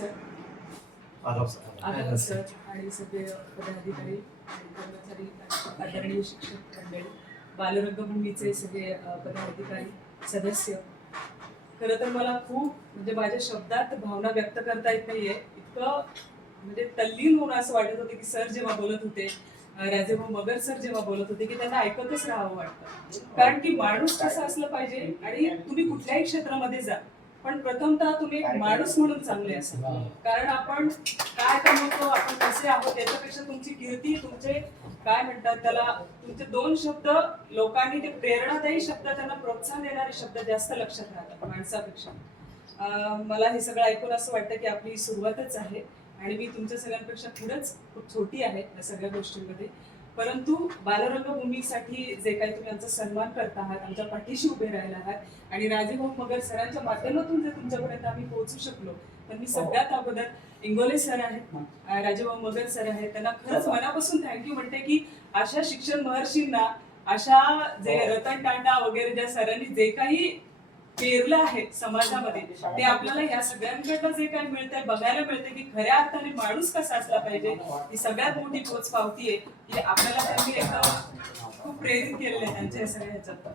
Sir. आणि सगळे पदाधिकारी आणि कर्मचारी आदरणीय शिक्षक मंडळी बालरंगभूमीचे सगळे पदाधिकारी सदस्य. खरं तर मला खूप म्हणजे माझ्या शब्दात भावना व्यक्त करता येत नाहीये. इतकं म्हणजे तल्लीन होऊन असं वाटत होते की सर जेव्हा बोलत होते राजेभाऊ मगर सर जेव्हा बोलत होते की त्यांना ऐकतच राहावं वाटतं. कारण की माणूस कसं असलं पाहिजे आणि तुम्ही कुठल्याही क्षेत्रामध्ये जा. पण प्रथमतः तुम्ही एक माणूस म्हणून चांगले असाल. कारण आपण काय कमवतो आपण कसे आहोत याच्यापेक्षा तुमची कीर्ती तुमचे काय म्हणतात त्याला तुमचे दोन शब्द लोकांनी ते प्रेरणादायी शब्द त्यांना प्रोत्साहन देणारे शब्द जास्त लक्षात राहतात माणसापेक्षा. मला हे सगळं ऐकून असं वाटतं की आपली सुरुवातच आहे आणि मी तुमच्या सगळ्यांपेक्षा थोडंच खूप छोटी आहे या सगळ्या गोष्टींमध्ये. परंतु बालरंगभूमीसाठी जे काही तुम्ही आमचा सन्मान करत आहात आमच्या पाठीशी उभे राहिला आहात आणि राजेभाऊ मगर सरांच्या माध्यमातून जर तुमच्यापर्यंत आम्ही पोहोचू शकलो तर मी सगळ्यात अगोदर इंगोले सर आहेत राजेभाऊ मगर सर आहेत. त्यांना खरंच मनापासून थँक्यू म्हणते की अशा शिक्षण महर्षींना अशा जे रतन टाटा वगैरे ज्या सरांनी जे काही पेरलं आहे समाजामध्ये ते आपल्याला या सगळ्यांकडनं जे काही मिळतंय बघायला मिळते की खऱ्या अर्थाने माणूस कसा असला पाहिजे ही सगळ्यात मोठी पोच पावती आहे की आपल्याला त्यांनी एका खूप प्रेरित केलेलं आहे त्यांच्या या सगळ्या ह्याच्यात.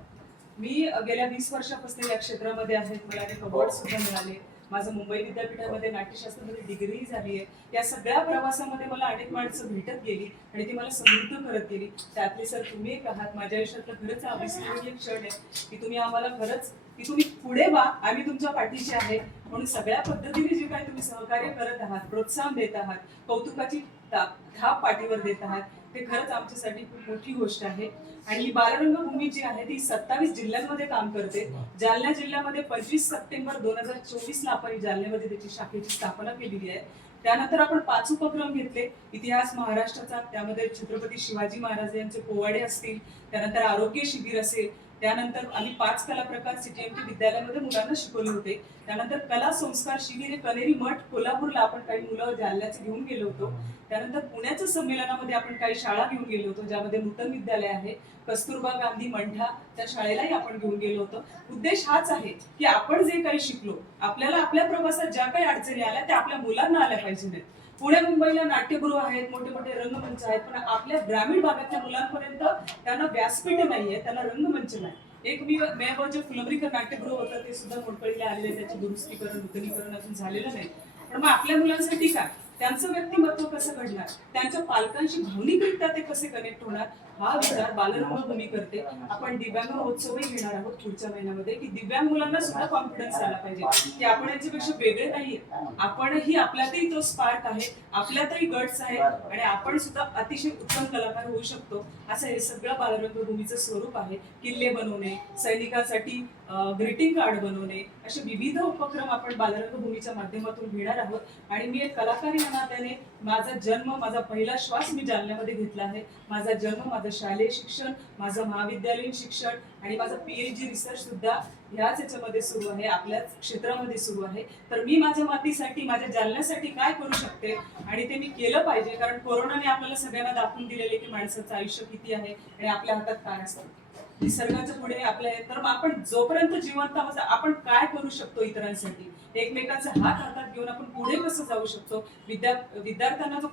मी गेल्या वीस वर्षापासून या क्षेत्रामध्ये आहे मला एक अवॉर्ड सुद्धा मिळाले. माझं मुंबई विद्यापीठामध्ये नाट्यशास्त्रामध्ये डिग्री झाली आहे या सगळ्या प्रवासामध्ये मला अनेक माणसं भेटत गेली आणि ती मला समृद्ध करत गेली. त्यातले सर तुम्ही एक आहात माझ्या आयुष्यातलं खरंच अविस्मरणीय क्षण आहे की तुम्ही आम्हाला खरंच की तुम्ही पुढे वा आम्ही तुमच्या पाठीशी आहे. म्हणून सगळ्या पद्धतीने जे काही तुम्ही सहकार्य करत आहात प्रोत्साहन देत आहात कौतुकाची थाप पाठीवर देत आहात ते खरंच आमच्यासाठी खूप मोठी गोष्ट आहे. आणि ही बालरंगभूमी जी आहे ती सत्तावीस जिल्ह्यांमध्ये काम करते. जालना जिल्ह्यामध्ये पंचवीस सप्टेंबर दोन हजार चोवीस ला आपण जालन्यामध्ये त्याची शाखेची स्थापना केलेली आहे. त्यानंतर आपण पाच उपक्रम घेतले. इतिहास महाराष्ट्राचा त्यामध्ये छत्रपती शिवाजी महाराज यांचे पोवाडे असतील त्यानंतर आरोग्य शिबिर असेल त्यानंतर आम्ही पाच कला प्रकार सीटीएमटी विद्यालयामध्ये मुलांना शिकवले होते. त्यानंतर कला संस्कार शिबिर कनेरी मठ कोल्हापूरला आपण काही मुलं जालन्याचे घेऊन गेलो होतो. त्यानंतर पुण्याच्या संमेलनामध्ये आपण काही शाळा घेऊन गेलो होतो ज्यामध्ये नूतन विद्यालय आहे. कस्तुरबा गांधी मंठा त्या शाळेलाही आपण घेऊन गेलो होतो. उद्देश हाच आहे की आपण जे काही शिकलो आपल्याला आपल्या प्रवासात ज्या काही अडचणी आल्या त्या आपल्या मुलांना आल्या पाहिजे नाहीत. पुणे मुंबईला नाट्यगृह आहेत मोठे मोठे रंगमंच आहेत पण आपल्या ग्रामीण भागातल्या मुलांपर्यंत त्यांना व्यासपीठ नाहीये त्यांना रंगमंच नाही एक मी मेहबा जे फुलंब्रीकर नाट्यगृह होतं ते सुद्धा मोडकळीला आलेले आहे. त्याचे दुरुस्तीकरण नूतनीकरण अजून झालेलं नाही पण मग आपल्या मुलांसाठी काय त्यांचं व्यक्तिमत्व कसं घडणार? त्यांच्या पालकांशी भावनिकरित्या ते कसे कनेक्ट होणार? हा विचार बालरंगभूमी करते. आपण दिव्यांग महोत्सवही घेणार आहोत पुढच्या महिन्यामध्ये की दिव्यांग मुलांना सुद्धा कॉन्फिडन्स आला पाहिजे. की आपण यांच्यापेक्षा वेगळे नाहीये. आपणही आपल्यातही तो स्पार्क आहे आपल्यातही गट्स आहे आणि आपण सुद्धा अतिशय उत्तम कलाकार होऊ शकतो. असं हे सगळं बालरंगभूमीचं स्वरूप आहे. किल्ले बनवणे सैनिकांसाठी ग्रीटिंग कार्ड बनवणे असे विविध उपक्रम आपण बालरंगभूमीच्या माध्यमातून घेणार आहोत. आणि मी एक कलाकारी या नात्याने माझा जन्म माझा पहिला श्वास मी जालन्यामध्ये घेतला आहे. माझा जन्म माझं शालेय शिक्षण माझं महाविद्यालयीन शिक्षण आणि माझं पीएचडी रिसर्च सुद्धा ह्याच याच्यामध्ये सुरू आहे आपल्याच क्षेत्रामध्ये सुरू आहे. तर मी माझ्या मातीसाठी माझ्या जालन्यासाठी काय करू शकते? आणि ते मी केलं पाहिजे कारण कोरोनाने आपल्याला सगळ्यांना दाखवून दिलेले की माणसाचं आयुष्य किती आहे आणि आपल्या हातात काय असतं. निसर्गाच्या पुढे आपल्या तर मग आपण जोपर्यंत जिवंत आहोत आपण काय करू शकतो इतरांसाठी? एकमेकांचा हात हातात घेऊन आपण पुढे कसं जाऊ शकतो? विद्या विद्यार्थ्यांना तो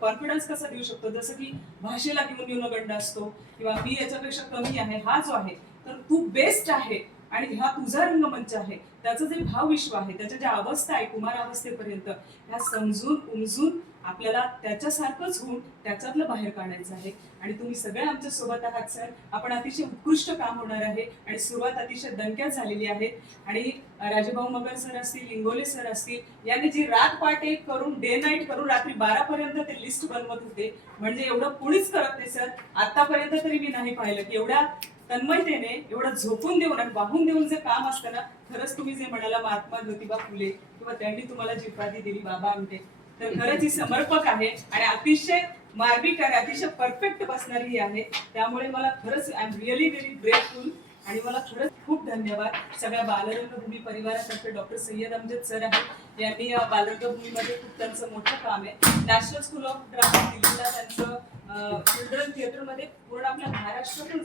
कॉन्फिडन्स कसा देऊ शकतो? जसं की भाषेला घेऊन न्यूनगंड असतो किंवा मी याच्यापेक्षा कमी आहे हा जो आहे तर तू बेस्ट आहे. आणि हा तुझा रंगमंच आहे. त्याचं जे भावविश्व आहे त्याच्या ज्या अवस्था आहे कुमार अवस्थेपर्यंत ह्या समजून उमजून आपल्याला त्याच्यासारखंच होऊन त्याच्यातलं बाहेर काढायचं आहे. आणि तुम्ही सगळे आमच्यासोबत आहात सर. आपण अतिशय उत्कृष्ट काम होणार आहे आणि सुरुवात अतिशय दणक्यात झालेली आहे. आणि राजेभाऊ मगर सर असतील लिंगोले सर असतील यांनी जी रात पाठ एक करून डे नाईट करून रात्री बारा पर्यंत ते लिस्ट बनवत होते. म्हणजे एवढं कुणीच करत नाही सर. आतापर्यंत तरी मी नाही पाहिलं की एवढ्या तन्मयतेने एवढं झोपून देऊन आणि वाहून देऊन जे काम असतं ना खरंच तुम्ही जे म्हणाला महात्मा ज्योतिबा फुले किंवा त्यांनी तुम्हाला जी उपाधी दिली बाबा आमटे तर खरंच ही समर्पक आहे आणि अतिशय मार्मिक आहे अतिशय परफेक्ट बसणारी ही आहे. त्यामुळे मला खरंच I am really very grateful आणि मला खरंच खूप धन्यवाद. सगळ्या बालरंगभूमी परिवारातर्फे डॉक्टर सय्यद अमजद सर आहेत. यांनी या बालरंगभूमीमध्ये खूप त्यांचं मोठं काम आहे. नॅशनल स्कूल ऑफ ड्रामा दिल्लीला त्यांचं चिल्ड्रन थिएटरमध्ये पूर्ण आपल्या महाराष्ट्रातून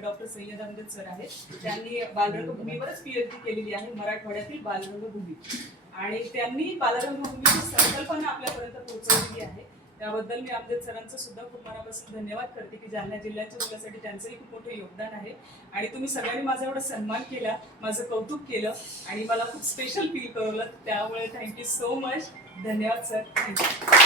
डॉक्टर सय्यद अहमद सर आहेत. त्यांनी बालरंगभूमीवरच पीएचडी केलेली आहे मराठवाड्यातील बालरंगभूमी. आणि त्यांनी बालरंगभूमीची संकल्पना आपल्यापर्यंत पोहोचवलेली आहे. त्याबद्दल मी आमदेव सरांचं सुद्धा खूप मनापासून धन्यवाद करते की जालना जिल्ह्याच्या मुलासाठी त्यांचंही खूप मोठं योगदान आहे. आणि तुम्ही सगळ्यांनी माझा एवढा सन्मान केला माझं कौतुक केलं आणि मला खूप स्पेशल फील करवलं त्यामुळे थँक्यू सो मच धन्यवाद सर थँक्यू